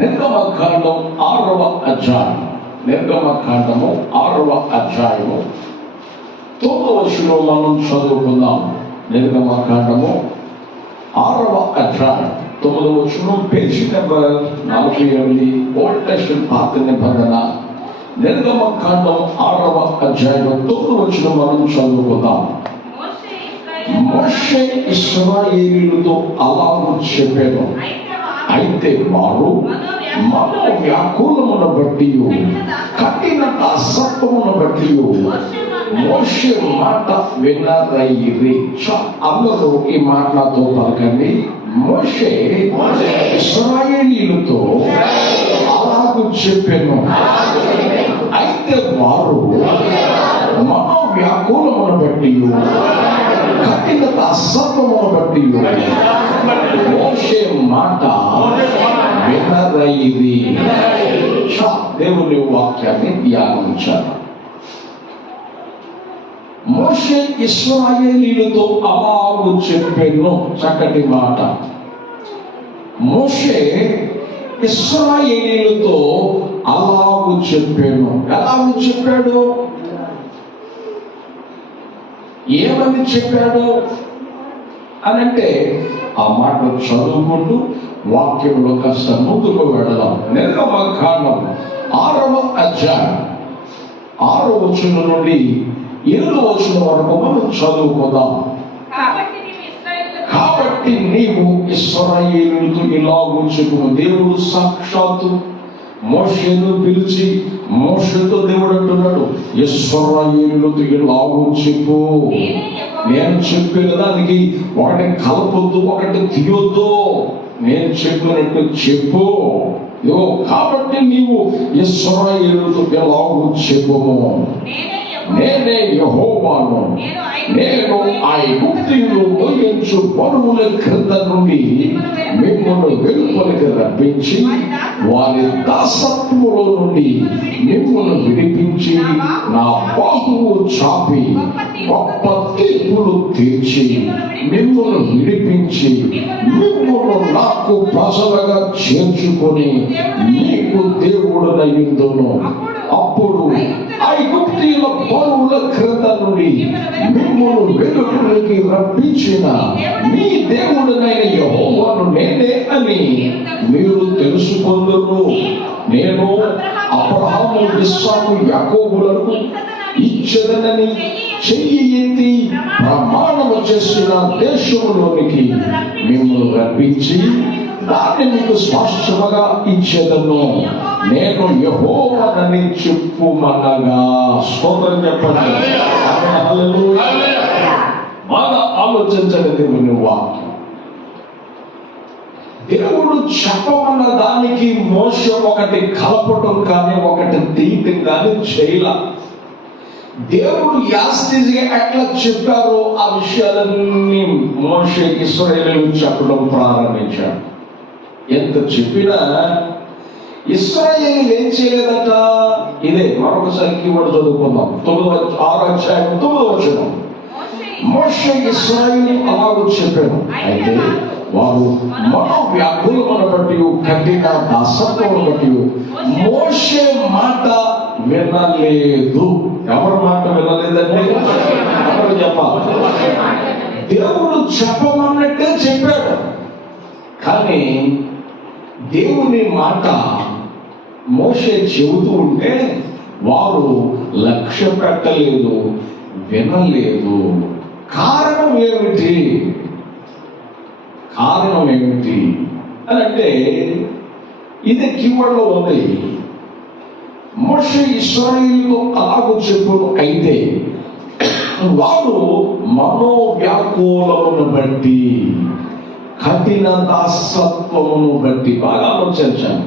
నిర్గమకాండం 6వ అధ్యాయం. నిర్గమకాండము 6వ అధ్యాయము 9వ వచనం మనం చదువుకుందాం. నిర్గమకాండము 6వ అధ్యాయం 9వ వచనం, పేజీ నెంబర్ 48, ఓల్డ్ టెస్టమెంట్ పాత నిబంధన. నిర్గమకాండం 6వ అధ్యాయం 9వ వచనం మనం చదువుకుందాం. మోషే ఇశ్రాయేలీయులతో అలాగూ చెప్పాను, అయితే వారు మనోవ్యాకులమును బట్టి కఠిన అసత్వమును బట్టి మోషే మాట వినరైరి. అందరూ ఈ మాట నాతో పలకండి. మోషే ఇశ్రాయేలీయులతో అలాగూ చెప్పాను, అయితే వారు మనోవ్యాకులమును బట్టి కఠిన అసత్వమును బట్టి మోషే మాట వినరైరి. దేవుని వాక్యాన్ని ధ్యానించారు. మోషే ఇశ్రాయేలీయులతో అలాగూ చెప్పాను. చక్కటి మాట. మోషే ఇశ్రాయేలీయులతో అలాగూ చెప్పాను. ఎలాగూ చెప్పాడు? ఏమని చెప్పాడు అనంటే ఆ మాట చదువుకుంటూ వాక్యంలో కాస్త ముందుకు వెళదాం. నిర్గమకాండం 6వ అధ్యాయం 6వ వచనం నుండి 7వ వచనం వరకు మనం చదువుకుందాం. కాబట్టి నీవు ఇశ్రాయేలుతో ఇలాగూ చెప్పును. దేవుడు సాక్షాత్తు మోషేను పిలిచి, మోషేతో దేవుడు అంటున్నాడు, ఇశ్రాయేలుతో ఇలాగూ చెప్పు. నేను చెప్పిన దానికి ఒకటి కలపొద్దు, ఒకటి తీయొద్దు. నేను చెప్పినట్టు చెప్పు. కాబట్టి నీవు ఇశ్రాయేలుతో ఇలాగూ చెప్పుము, నేనే యెహోవాను. నేను ఐగుప్తీయులు మోయించు బరువుల క్రింద నుండి మిమ్మల్ని వెలుపలికి రప్పించి వారి దాసత్వములో నుండి మిమ్మల్ని విడిపించి నా బాహువు చాపి గొప్ప తీర్పులు తీర్చి మిమ్మల్ని విడిపించి మిమ్మల్ని నాకు ప్రజలుగా చేర్చుకొని మీకు దేవుడనయ్యుందును. అప్పుడు ఐగుప్తీయుల బరువుల క్రింద నుండి మిమ్మల్ని వెలుపలికి రప్పించిన మీ దేవుడనైన యెహోవాను నేనే అని మీరు తెలుసుకొందురు. నేను అబ్రహాము, ఇస్సాకు, యాకోబులకు ఇచ్చెదనని చెయ్యి ఎత్తి ప్రమాణము చేసిన దేశంలోనికి మిమ్మల్ని రప్పించి దాన్ని మీకు స్పష్టముగా ఇచ్చేదను. నేను యెహోవానని చెప్పుమనగా. స్తోత్రం చెప్పండి. బాగా ఆలోచించండి దేవుని వాక్యం. దేవుడు చెప్పమన్న దానికి మోషే ఒకటి కలపటం కానీ ఒకటి తీయటం కానీ చేయలా. దేవుడు యాస్తిగా ఎట్లా చెప్పారో ఆ విషయాలన్నీ మోషే ఇశ్రాయేలీయులకు చెప్పడం ప్రారంభించాడు. ఎంత చెప్పినా ఇశ్రాయేలీయులు ఏం చేయలేదట. ఇదే మరొకసారి కీవర్డ్ చదువుకుందాం. 6వ అధ్యాయం 9వ వచనం. మోషే ఇశ్రాయేలీయులు అలాగూ చెప్పాను, అయితే వారు మనోవ్యాకులమును బట్టి కఠిన దాసత్వమును బట్టి మోషే మాట వినలేదు. ఎవరి మాట వినలేదండి? ఎవరు చెప్పాలి? దేవుడు చెప్పమన్నట్టే చెప్పాడు, కానీ దేవుని మాట మోషే చెబుతూ ఉంటే వారు లక్ష్య పెట్టలేదు, వినలేదు. కారణం ఏమిటి? కారణం ఏమిటి అని అంటే ఇది కీవర్డ్లో ఉంది. మోషే ఇశ్రాయేలుతో అలాగూ చెప్పును, అయితే వారు మనోవ్యాకులమును బట్టి కఠిన దాసత్వమును బట్టి. బాగా ఆలోచించాను.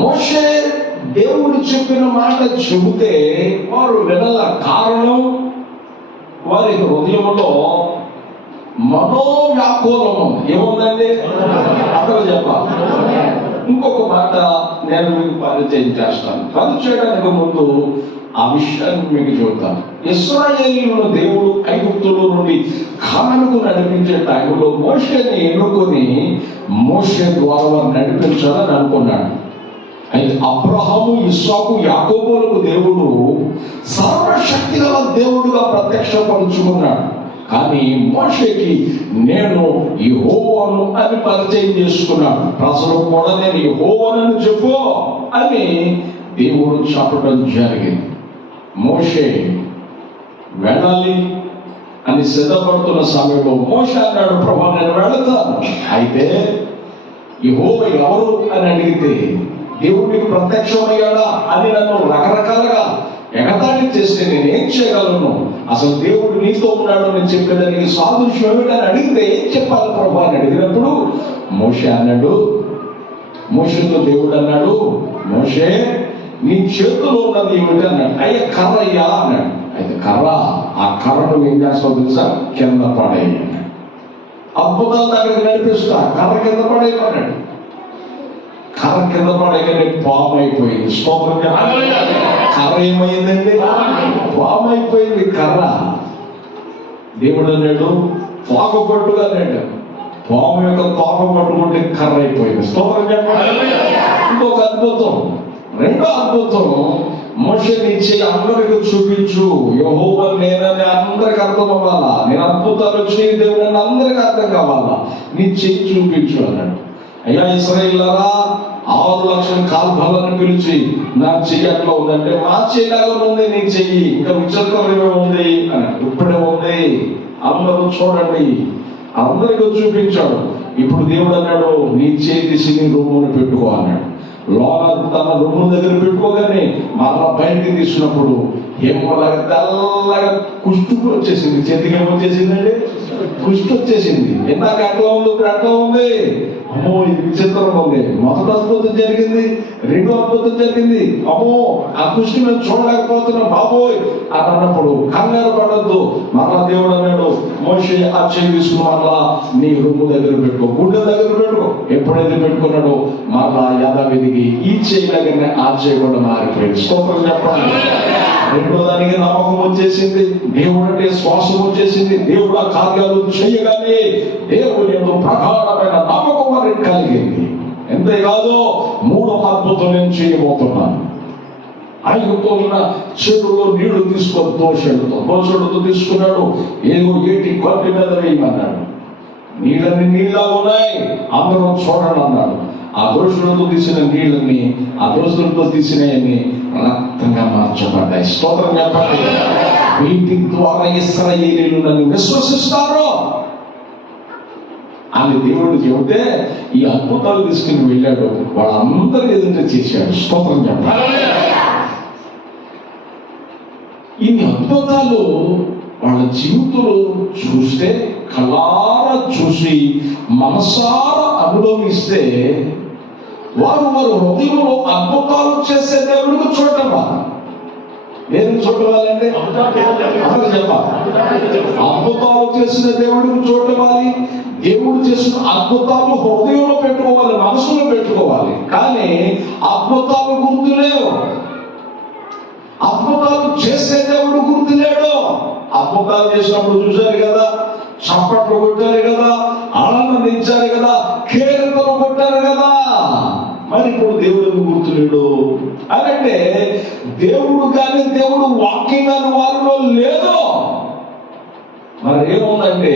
మోషే దేవుడు చెప్పిన మాట చెబితే వారు వినల. కారణం వారి హృదయంలో మనోవ్యాకులము ఏముందండి? అక్కడ చెప్పాలి. ఇంకొక మాట నేను మీకు పరిచయం చేస్తాను. పరిచయం చేయడానికి ముందు ఆ విషయాన్ని మీకు చెబుతాను. ఇశ్రాయేలీయులను దేవుడు ఐగుప్తులో నుండి కానానుకు నడిపించే టైంలో మోషేని ఎన్నుకొని మోషే ద్వారా వారిని నడిపించాలని అనుకున్నాడు. అయితే అబ్రహాము, ఇస్సాకు, యాకోబులకు దేవుడు సర్వశక్తి గల దేవుడుగా ప్రత్యక్షపరుచుకున్నాడు. కానీ మోషేకి నేను యెహోవాను అని పరిచయం చేసుకున్నాడు. ప్రజలు కూడా నేను యెహోవానని చెప్పు అని దేవుడు చెప్పడం జరిగింది. మోషే వెళ్ళాలి అని సిద్ధపడుతున్న సమయంలో మోషే అన్నాడు, ప్రభా నేను వెళతాను. అయితే యెహోవా ఎవరు అని అడిగితే దేవుడికి ప్రత్యక్షమయ్యాడా అని నన్ను రకరకాలుగా ఎగతాళి చేస్తే నేనేం చేయగలను? అసలు దేవుడు నీతో ఉన్నాడు అని చెప్పేదానికి సాదృశ్యం ఏమిటని అడిగితే ఏం చెప్పాలి ప్రభా అని అడిగినప్పుడు మోషే అన్నాడు, మోషేతో దేవుడు అన్నాడు, మోషే నీ చేతిలో ఉన్నది ఏమిటి అన్నాడు. అయ్యే కర్ర అయ్యా అన్నాడు. అయితే కర్ర, ఆ కర్రను ఏం చేస్తావు తెలుసా? కింద పడేయి అన్నాడు. అద్భుతాల దగ్గరికి నడిపిస్తా, కర్ర కింద పడేయమన్నాడు. కర్ర కింద పడేయగానే పాము అయిపోయింది. స్తోత్రం. కర్ర ఏమైందండి? పాము అయిపోయింది కర్ర. దేవుడు అన్నాడు తోక పట్టుగా అన్నాడు. పాము యొక్క తోక పట్టుకుంటే కర్ర అయిపోయింది. స్తోత్రం చెప్పండి. ఇంకొక అద్భుతం, రెండో అద్భుతం, మోషే నీ చెయ్యి అందరికి చూపించు, యెహోవా నేనని అందరికి అర్థం అవ్వాలా. నేను అద్భుతాలు వచ్చి దేవుడు అని అందరికి అర్థం కావాలా. నీ చెయ్యి చూపించు అన్నాడు. అయ్యా ఇశ్రాయేలులారా, 6 లక్షల కాల్బలను పిలిచి నా చెయ్యి అట్లా ఉందంటే మా చెయ్యిలాగా ఉంది నీ చెయ్యి, ఇంకా విచిత్రమే ఉంది అన్నాడు. ఇప్పుడే ఉంది, అందరూ చూడండి, అందరికీ చూపించాడు. ఇప్పుడు దేవుడు అన్నాడు నీ చేయి తీసి నీ రొమ్మును పెట్టుకో అన్నాడు. లోన తన రొమ్ము దగ్గర పెట్టుకోగానే మళ్ళా బయటికి తీసినప్పుడు ఏమోలాగా తెల్లగా కుష్టు వచ్చేసింది. చేతికి ఏమొచ్చేసిందండి? కుష్టు వచ్చేసింది. ఇందాక అట్లా ఉంది, ఇప్పుడు అట్లా ఉంది. అమ్మో ఇది విచిత్రంగా ఉంది. మొదటి అద్భుతం జరిగింది, రెండో అద్భుతం జరిగింది. అమ్మో ఆ కుష్టి మేము చూడలేకపోతున్నాం బాబోయ్ అని అన్నప్పుడు కంగారు పడద్దు. మరలా దేవుడు అన్నాడు మోషే ఆ చేయి తీసుకుని మరలా నీ రొమ్ము దగ్గర పెట్టుకో, గుండె దగ్గర పెట్టుకో. ఎప్పుడైతే పెట్టుకున్నాడో మరలా యథావిధికి ఈ చేయి దగ్గరనే ఆ చేయి కూడా మారిపోయింది. స్తోత్రం చెప్పండి. రెండో దానికి నమ్మకం వచ్చేసింది, దేవుడు అంటే శ్వాసం వచ్చేసింది. దేవుడు ఆ కార్యాలు చేయగానే దేవుడు ఎంతో ప్రగాఢమైన నమ్మకం వారికి కలిగింది. ఎంతేకాదు మూడో అద్భుతం నేను చేయబోతున్నాను. ఐగుప్తులో ఉన్న చెరువులో నీళ్లు తీసుకొని దోషుడుతో తీసుకున్నాడు. ఏదో ఏటి కొట్టి మీద వేయమన్నాడు. నీళ్ళని నీళ్ళ ఉన్నాయి, అందరూ చూడండి అన్నాడు. ఆ దోషులతో తీసిన నీళ్ళని, ఆ దోషులతో తీసినవి రక్తంగా మార్చబడ్డాయి. స్తోత్రం చెప్పండి. వీటి ద్వారా ఇశ్రాయేలీయులు నన్ను విశ్వసిస్తారు అని దేవుడు చెబితే ఈ అద్భుతాలు తీసుకుని వెళ్ళాడు, వాళ్ళందరూ ఎదుట చేశాడు. స్తోత్రం చెప్పండి. ఈ అద్భుతాలు వాళ్ళ జీవితంలో చూస్తే, కళ్ళారా చూసి మనసారా అనుభవిస్తే వారు హృదయంలో అద్భుతాలు చేసే దేవుడికి చూడటమా? నేను చూడవాలంటే అసలు చెప్పాలి. అద్భుతాలు చేసిన దేవుడికి చూడవాలి. దేవుడు చేసిన అద్భుతాలు హృదయంలో పెట్టుకోవాలి, మనసులో పెట్టుకోవాలి. కానీ అద్భుతాలు గుర్తులేవు, అద్భుతాలు చేసే దేవుడు గుర్తులేడు. అద్భుతాలు చేసినప్పుడు చూశారు కదా, చప్పట్లు కొట్టారు కదా, ఆనందించారు కదా, కేరింతలు కొట్టారు కదా. మరి ఇప్పుడు దేవుడు గుర్తులేడు అంటే దేవుడు కానీ దేవుడు వాక్యం కానీ వారిలో లేదు. మరి ఏముందంటే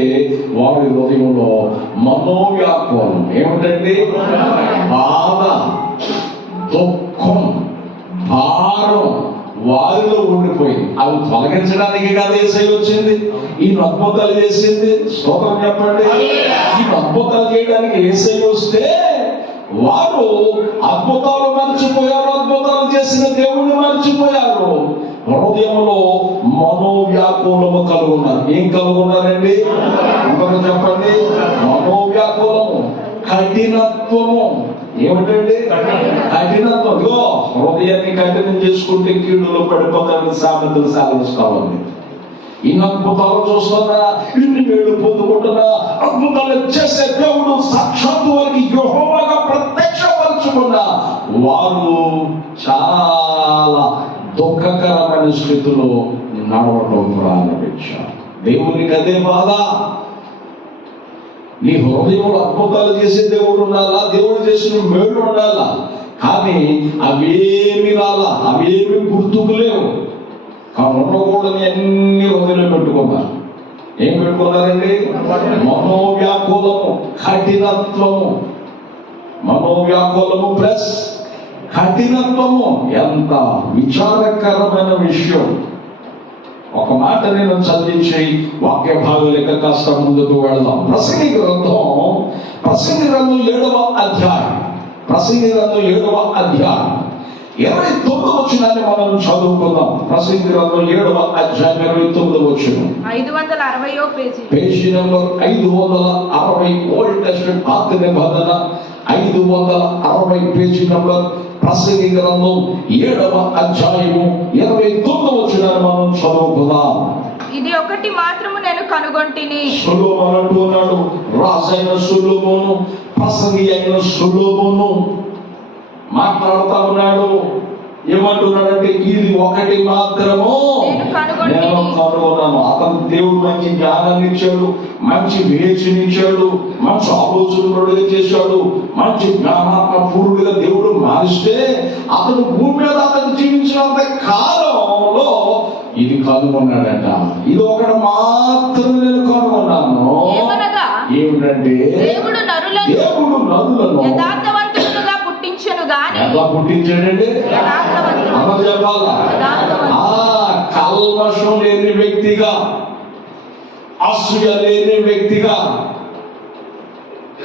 వారి హృదయంలో మనోవ్యాకులం ఏమిటండి? బాధ, దుఃఖం, భారం వారిలో ఉండిపోయింది. అవి తొలగించడానికి కాదు యేసయ్య వచ్చింది, ఈ అద్భుతాలు చేసింది. స్తోత్రం చెప్పండి. ఈ అద్భుతాలు చేయడానికి యేసయ్య వస్తే వారు అద్భుతాలు మర్చిపోయారు, అద్భుతాలు చేసిన దేవుణ్ణి మర్చిపోయారు. హృదయంలో మనోవ్యాకులము కలుగున్నారు. ఏం కలుగున్నారండి? అందరూ చెప్పండి. మనోవ్యాకులము, కఠినత్వము. ఏమిటండి కఠినత్వం? హృదయాన్ని కఠినం చేసుకుంటే కీడులో పడిపోతారని సామెతలు సాధిస్తామండి. ఈ అద్భుతాలు చూస్తున్నా, ఇన్ని వేళ్ళు పొందుకుంటున్నా, అద్భుతాలు చేసే దేవుడు సాక్షాత్తు వారికి యెహోవాగా ప్రత్యక్షపరచుకున్న వారు చాలా దుఃఖకరమైన పడిపోయిన స్థితిలో నడవడం ప్రారంభించాను. దేవునికి అదే బాధ. నీ హృదయంలో అద్భుతాలు చేసే దేవుడు ఉండాలా, దేవుడు చేసిన మేలు ఉండాలా, కానీ అవేమి రాలా, అవేమి గుర్తుకు లేవు. కానీ ఉండకూడని అన్ని హృదయంలో పెట్టుకున్నారు. ఏం పెట్టుకున్నారండి? మనోవ్యాకులము, కఠినత్వము. మనోవ్యాకులము ప్లస్ కఠినత్వము. ఎంత విచారకరమైన విషయం. ఒక మాట నేను చదివించి వాక్య భాగాలక కాస్త ముందుకు వెళదాం. ప్రసంగి గ్రంథం 7వ అధ్యాయం. ప్రసంగి గ్రంథం 7వ అధ్యాయం 29వ వచనాన్ని మనం చదువుకుందాం. ప్రసంగి గ్రంథం 7వ అధ్యాయం 29వ వచనం. 560వ page. Page number 560. Old testament పాత నిబంధన 560 పేజీ నంబర్. ప్రసంగి గ్రంథం 7వ అధ్యాయము 29వ వచనాన్ని మనం చదువుకుందాం. ఇది ఒకటి మాత్రము నేను కనుగొంటిని. సొలొమోను అంటున్నాడు. రాజైన సొలొమోను, ప్రసంగి అయిన సొలొమోను మాట్లాడుతా ఉన్నాడు. ఏమంటున్నాడంటే, ఇది ఒకటి మాత్రము నేను కనుగొన్నాను. అతను దేవుడు మంచి జ్ఞానాన్ని ఇచ్చాడు, మంచి వివేచనిచ్చాడు, మంచి ఆలోచనలుగా చేశాడు, మంచి జ్ఞానాత్మ పూర్వుడిగా దేవుడు మారిస్తే అతను భూమి మీద అతను జీవించినంత కాలంలో ఇది కనుగొన్నాడట. ఇది ఒకటి మాత్రం నేను కనుగొన్నాను. ఏమిటంటే, దేవుడు నరులను యథార్థవంతులుగా పుట్టించెను గాని. ఎలా పుట్టించాడండి? అలా చెప్పాలా? కల్మషం లేని వ్యక్తిగా, అసూయ లేని వ్యక్తిగా,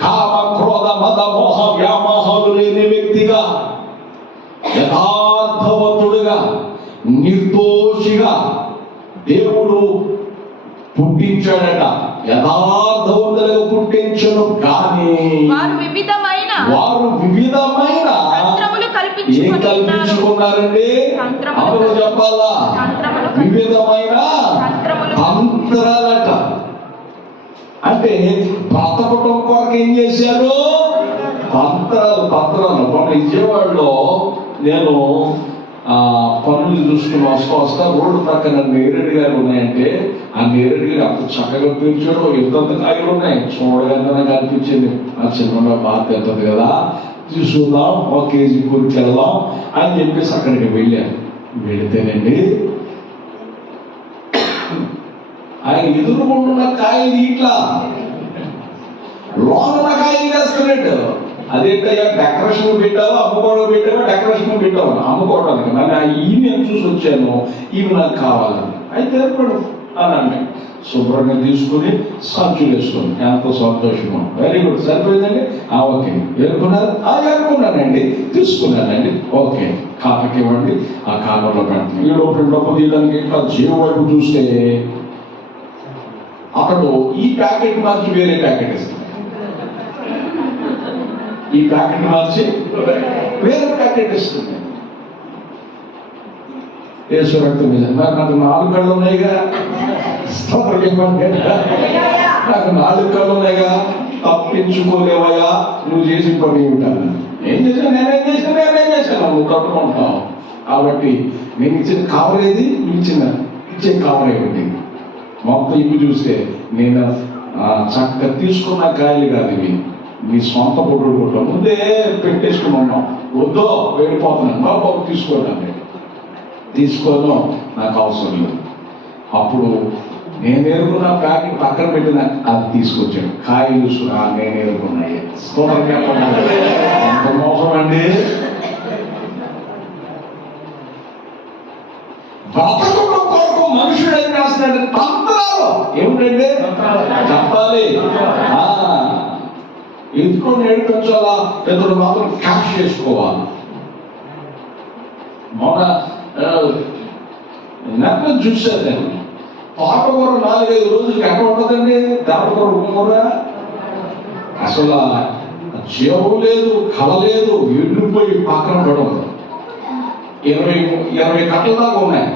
కామ క్రోధ మద మోహ వ్యామోహాలు లేని వ్యక్తిగా, యథార్థవంతుడుగా, నిర్దోషిగా దేవుడు పుట్టించాడట. యథార్థవంతులుగా పుట్టించను కానీ వారు వివిధమైన ఏం కల్పించుకున్నారండి? అందరూ చెప్పాలా? వివిధమైన తంత్రాలట. అంటే బ్రతకటం కొరకు ఏం చేశారు? తంత్రాలు. మన విజయవాడలో నేను పనులు చూసుకుని వస్తా రోడ్డు ప్రక్కన నేరేడు గారు ఉన్నాయంటే, ఆ నేరేడు గారు అంత చక్కగా పీల్చాడు. ఎంతంత కాయలు ఉన్నాయి, చూడగానే నాకు అనిపించింది, ఆ చిన్న బాగా తెస్తుంది కదా, తీసుకుందాం, 1 కేజీ కూరికి వెళ్దాం అని చెప్పేసి అక్కడికి వెళ్ళాను. వెళితేనండి, ఆయన ఎదురుకుంటున్న కాయలు ఇట్లా లోన కాయలు వేస్తున్నాడు. అదేంటయ్యా, డెకరేషన్ పెట్టావా, అమ్ముకోవడం పెట్టావా? డెకరేషన్ పెట్టావా, అమ్ముకోవడానికి. మరి ఇవి నేను చూసి వచ్చాను, ఇవి నాకు కావాలని. అయితే ఏర్పడు అని శుభ్రంగా తీసుకుని సంచులు వేసుకుని ఎంతో సంతోషము. వెరీ గుడ్, సరిపోయిందండి. ఓకే, ఏరుకున్నారు? ఏరుకున్నానండి, తీసుకున్నానండి. ఓకే, కాపకి ఇవ్వండి, ఆ కాలంలో పెడతాను. ఈ లోపల డబ్బు తీయడానికి ఇట్లా జీవ వైపు చూస్తే అతడు ఈ ప్యాకెట్ మార్చి వేరే ప్యాకెట్ ఇస్తాడు, ఈ ప్యాకెట్ మార్చి వేరే ప్యాకెట్ ఇస్తుంది. ఏసురక్తం మీద నాకు 4 కళ్ళు ఉన్నాయిగా, నాకు 4 కళ్ళు ఉన్నాయిగా, తప్పించుకోలేవయా నువ్వు చేసి పని ఉంటాను. ఏం చేశాను? నేనేం చేశాను? నువ్వు కట్టుకుంటావు. కాబట్టి నేను ఇచ్చిన కవర్ ఏది? ఇచ్చే కవర్ ఏమిటి? మొత్తం ఇవి చూస్తే నేను చక్కగా తీసుకున్న కాయలు కాదు ఇవి, మీ సొంత పొట్టుడు కొట్టాం. ముందే పెట్టేసుకుని ఉన్నాం. వద్దో వెళ్ళిపోతున్నాను, బాబు తీసుకోవడానికి. తీసుకోను, నాకు అవసరం లేదు. అప్పుడు నేను ఎరుకున్న ప్యాకెట్ పక్కన పెట్టిన అది తీసుకొచ్చాడు. కాయలు నేను ఎరుకున్నాయి. ఎంత మోసం అండి! బ్రతకడం కొరకు మనుషుడు ఏం చేస్తున్నాడు? తంత్రాలు. ఏమిటండి? చెప్పాలి. ఎందుకు నేర్పించాలా? పెద్దలు మాత్రం క్యాష్ చేసుకోవాలి. మొన్న నెట్లో చూశాను నేను, తోటకూర 4-5 రోజులకి ఎక్కడ ఉంటుందండి? తోటకూర ఉమ్మకూర అసలు జీవం లేదు, కళ లేదు, ఎండిపోయి పక్కన పడడం. 20 కట్టల దాకా ఉన్నాయి.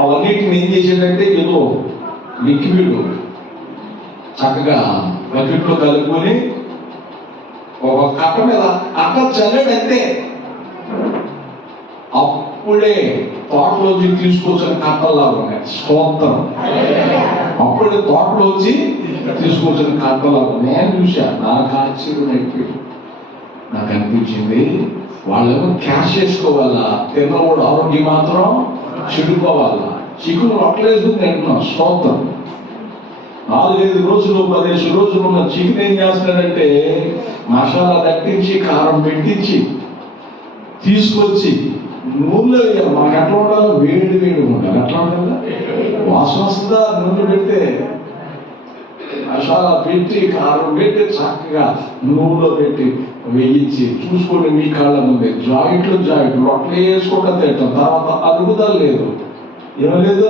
అవన్నిటిని ఏం చేసేటంటే ఏదో లిక్విడ్ చక్కగా బకెట్లో కలుపుకొని ఒక కట్ట మీద అట్ట చల్లాడంతే. అప్పుడే తోటలోంచి తీసుకొచ్చిన కట్టలా ఉన్నాయి. స్తోత్రం. అప్పుడే తోటలోంచి తీసుకొచ్చిన కట్టలా నేను చూసా. నాకు ఆశ్చర్యం అయిపోయింది. నాకు అనిపించింది వాళ్ళేమో క్యాష్ చేసుకోవాలా, తిన్నవాడు ఆరోగ్యం మాత్రం చెడుకోవాలా. చికెన్ రొట్టలేసుకుని తింటున్నాం. స్తోత్రం. 4-5 రోజులు 10 రోజులు ఉన్న చికెన్ ఏం చేస్తున్నాడంటే మసాలా దట్టించి కారం పెట్టించి తీసుకొచ్చి నూనెలో వేయాలి. మనకు ఎట్లా ఉండాలో వేడి వేడి ఉండాలి. ఎట్లా ఉండాలి? వాసన వస్తుందా? నూనె పెడితే మసాలా పెట్టి కారం పెట్టి చక్కగా నూనెలో పెట్టి వేయించి చూసుకొని మీ కాళ్ళ ముందే జాయింట్లు రొట్టెలు వేసుకుంటా తింటాం. తర్వాత అరుగుదల లేదు, ఏమలేదు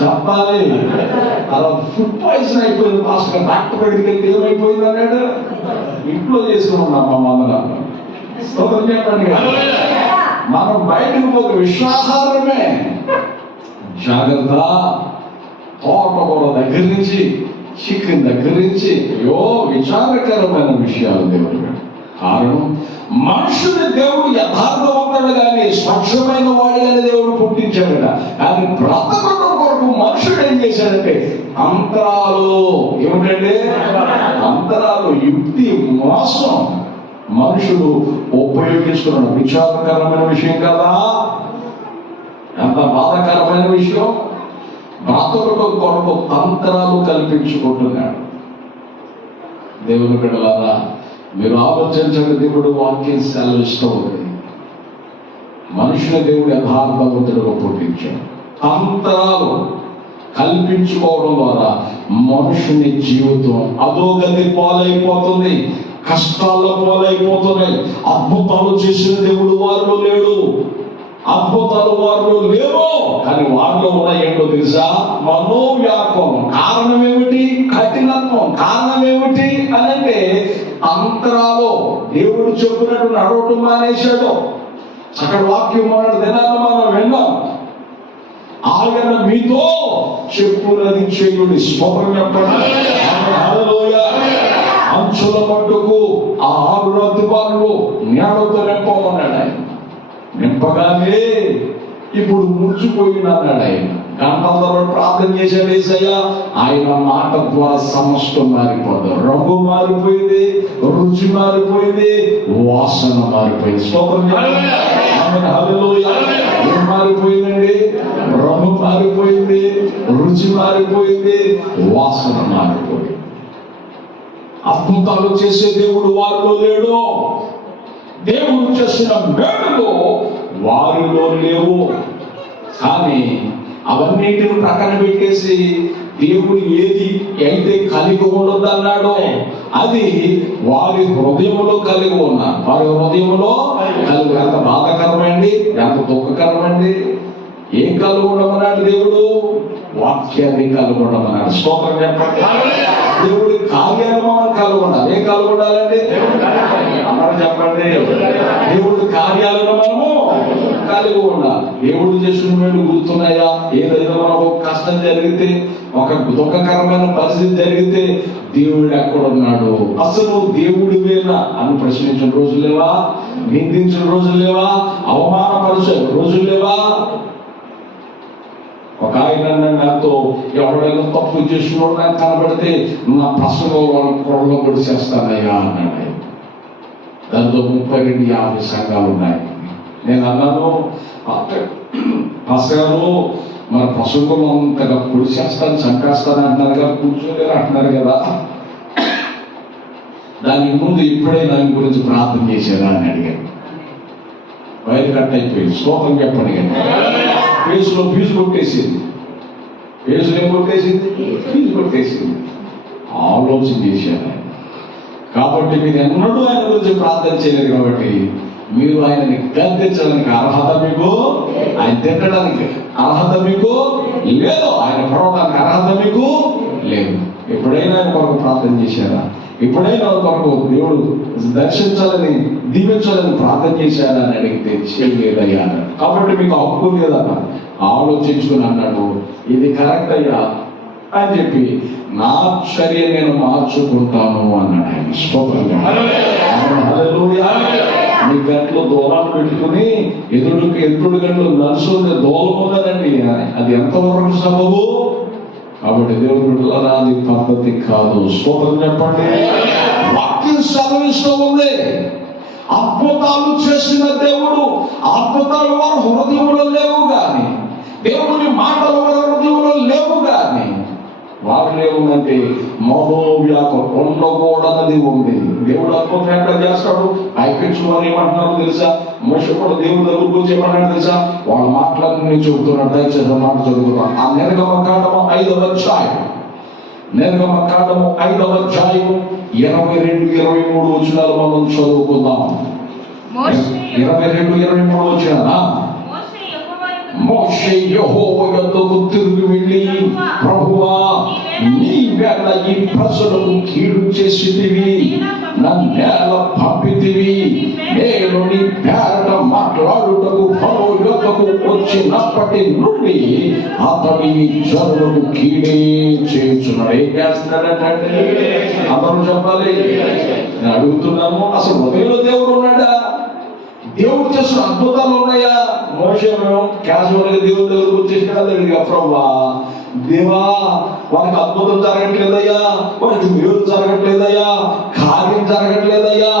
చెప్పాలి. తర్వాత ఫుడ్ పాయిజన్ అయిపోయింది. మాస్టర్ డాక్టర్ దగ్గరికి వెళ్తే ఏమైపోయింది అన్నాడు. ఇంట్లో చేసుకున్నాం మా మందరం. చెప్పండి, మనం బయటకు పోతే విశ్వాసారమే. జాగ్రత్త. తోటకూర దగ్గర నుంచి చికెన్ దగ్గర నుంచి విచారకరమైన విషయాలు దేవుడు. కారణం మనుషుని దేవుడు యథార్థవంతుడు కానీ స్వచ్ఛమైన వాడిగానే దేవుడు పుట్టించాడట. కానీ బ్రతకడం కొరకు మనుషుడు ఏం చేశాడంటే అంతరాలు, ఏమిటంటే అంతరాలు, యుక్తి, మోసం మనుషుడు ఉపయోగిస్తున్నాడు. విచారకరమైన విషయం కదా, ఎంత బాధాకరమైన విషయం. బ్రతకడం కొరకు తంత్రాలు కల్పించుకుంటున్నాడు. దేవుని బిడ్డలారా, మీరు ఆలోచించండి. దేవుడు వాక్యం సెలవిస్తూ ఉంది. మనుషుల దేవుడు యథార్థవంతుడుగా పుట్టించాడు. తంత్రాలు కల్పించుకోవడం ద్వారా మనుషుని జీవితం అధోగతి పాలైపోతుంది, కష్టాల పాలైపోతున్నాయి. అద్భుతాలు చేసిన దేవుడు వారిలో లేడు. అద్భుతాలు వారిలో లేవు. కానీ వారిలో ఉన్న ఏంటో తెలుసా? మనోవ్యాకులం. కారణం ఏమిటి? కఠినత్వం. కారణం ఏమిటి అని అంటే అంతరాలు. దేవుడు చెప్పినట్టు నడవటం మానేశాడు. అక్కడ వాక్యం మన దినాన్ని మనం విన్నాం. ఆయన మీతో చెప్పున్నది చేయుడి. స్తోత్రం చెప్పండి. హల్లెలూయా. అంచుల మట్టుకు ఆ 6 రద్దుబాట్లు నేలతో నింపమన్నాడు ఆయన. నింపగానే ఇప్పుడు ముడిచిపోయినాడు ఆయన. గంటల ప్రార్థన చేశాడు యేసయ్య. ఆయన మాట ద్వారా సమస్తం మారిపోదు. రంగు మారిపోయింది, రుచి మారిపోయింది, వాసన మారిపోయింది. స్తోత్రం. హల్లెలూయా. ఏం మారిపోయిందండి? రంగు మారిపోయింది, రుచి మారిపోయింది, వాసన మారిపోయింది. అద్భుతాలు చేసే దేవుడు వారిలో లేడు. దేవుడు చేసిన మేలులు వారిలో లేవు. కానీ అవన్నిటిని ప్రక్కన పెట్టేసి దేవుడు ఏది అయితే కలిగి ఉండదన్నాడో అది వారి హృదయంలో కలిగి ఉన్నారు. వారి హృదయంలో కలిగి. ఎంత బాధాకరమండి, ఎంత దుఃఖకరమండి. ఏం కలిగి ఉండమన్నాడు దేవుడు? వాక్యాన్ని కలిగి ఉండమన్నాడు. స్తోత్రం చెప్పండి. దేవుడి కార్యాలు మనం కలిగి ఉండాలి. ఏం కలిగి ఉండాలండి? అన్నారు చెప్పండి. దేవుడి కార్యాలను మనము కలిగి ఉండాలి. దేవుడు చేసిన మేలు గుర్తున్నాయా? ఏదైనా మనకు కష్టం జరిగితే, ఒక దుఃఖకరమైన పరిస్థితి జరిగితే దేవుడు ఎక్కడున్నాడు, అసలు దేవుడివేనా అని ప్రశ్నించిన రోజులు లేవా? నిందించిన రోజులు లేవా? అవమానపరిచే రోజులు లేవా? ఒక ఆయన నాతో ఎవరైనా తప్పు చేసినోడు నాకు కనబడితే నా ప్రసంగం వాళ్ళ పొరలో కూడా చేస్తానయ్యా అన్నాడు. దాంతో 32-50 సంఘాలు ఉన్నాయి. నేను అన్నాను, పాస్టర్ మన ప్రసంగం అంతగా పొడి చేస్తాను, చంపేస్తాను అంటున్నారు కదా, కూర్చోలేరు అంటున్నారు కదా, దానికి ముందు ఇప్పుడే దాని గురించి ప్రార్థన చేశారా అని అడిగాను. వైర్ కట్ అయిపోయింది. స్తోత్రం చెప్పండి. ఫేస్లో ఫీజు కొట్టేసింది. ఫేస్లో ఏం కొట్టేసింది? ఫీజు కొట్టేసింది. ఆలోచన చేశాను. కాబట్టి మీరు ఎన్నడూ ఆయన గురించి ప్రార్థన చేయలేదు. కాబట్టి మీరు ఆయనని గద్దించడానికి అర్హత మీకు, ఆయన తిట్టడానికి అర్హత మీకు లేదు, ఆయన పడవడానికి అర్హత మీకు లేదు. ఎప్పుడైనా ఆయన కొరకు ప్రార్థన చేశారా? ఎప్పుడైనా కొరకు దేవుడు దర్శించాలని, దీవించాలని ప్రార్థన చేశారా అని అడిగితే చేయలేదయ్యా అన్నాడు. కాబట్టి మీకు హక్కు లేదన్న ఆలోచించుకుని అన్నాడు, ఇది కరెక్ట్ అయ్యా అని చెప్పి నా చర్య నేను మార్చుకుంటాను అన్నాడు ఆయన. స్తోత్రం. హల్లెలూయా. మీ గంటలో దూరం పెట్టుకుని ఎదుడు గంటలు నడుచుకుంటే దూరం ఉన్నదండి. అది ఎంతవరకు సబబు? కాబట్టి దేవుడు బిడ్డలారా, అది పద్ధతి కాదు. స్తోత్రం చెప్పండి. వాక్యం సెలవిస్తూ ఉంది, అద్భుతాలు చేసిన దేవుడు, అద్భుతాలు వారి హృదయంలో లేవు గాని, దేవుని మాటలు వారి హృదయంలో లేవు గాని, వారిలో ఏముందంటే మనోవ్యాకులం ఉండకూడదది ఉంది. దేవుడు అద్భుతం ఎక్కడ చేస్తాడు? పైపెచ్చు వారు ఏమంటున్నారు తెలుసా? మోషే కూడా దేవుడు దగ్గరకు వచ్చి ఏమన్నాడు తెలుసా? వాళ్ళ మాటలన్నీ చెబుతున్నాడు. దయచేసి మాట చదువుతున్నాను. ఆ నిర్గమకాండము 5వ అధ్యాయం, నిర్గమకాండము 5వ అధ్యాయం 22-23 వచనాలు మనం చదువుకుందాం. 22-23 వచనాలా? మోషే యెహోవా యొద్దకు తిరిగి వెళ్ళి, ప్రభువా, నీవేళ ఈ ప్రజలకు కీడు చేసితివి, నన్నేల పంపితివి, నేను నీ పేరట మాట్లాడుటకు ఫరో యొద్దకు వచ్చినప్పటి నుండి అతని జనులకు కీడే చేయుచున్నాడు. ఏం చేస్తున్నాడంటే అందరూ చెప్పాలి. నేను అడుగుతున్నాము, అసలు హృదయంలో దేవుడు ఉన్నాడా? దేవుడు చేసిన అద్భుతాలు ఉన్నాయా? మోషే క్యాజువల్ గా దేవుడి దగ్గరకు వచ్చేసినా, ప్రభువా, దేవా, వానికి అద్భుతం జరగట్లేదయ్యా, వానికి మేలు జరగట్లేదయ్యా, కార్యం జరగట్లేదయ్యా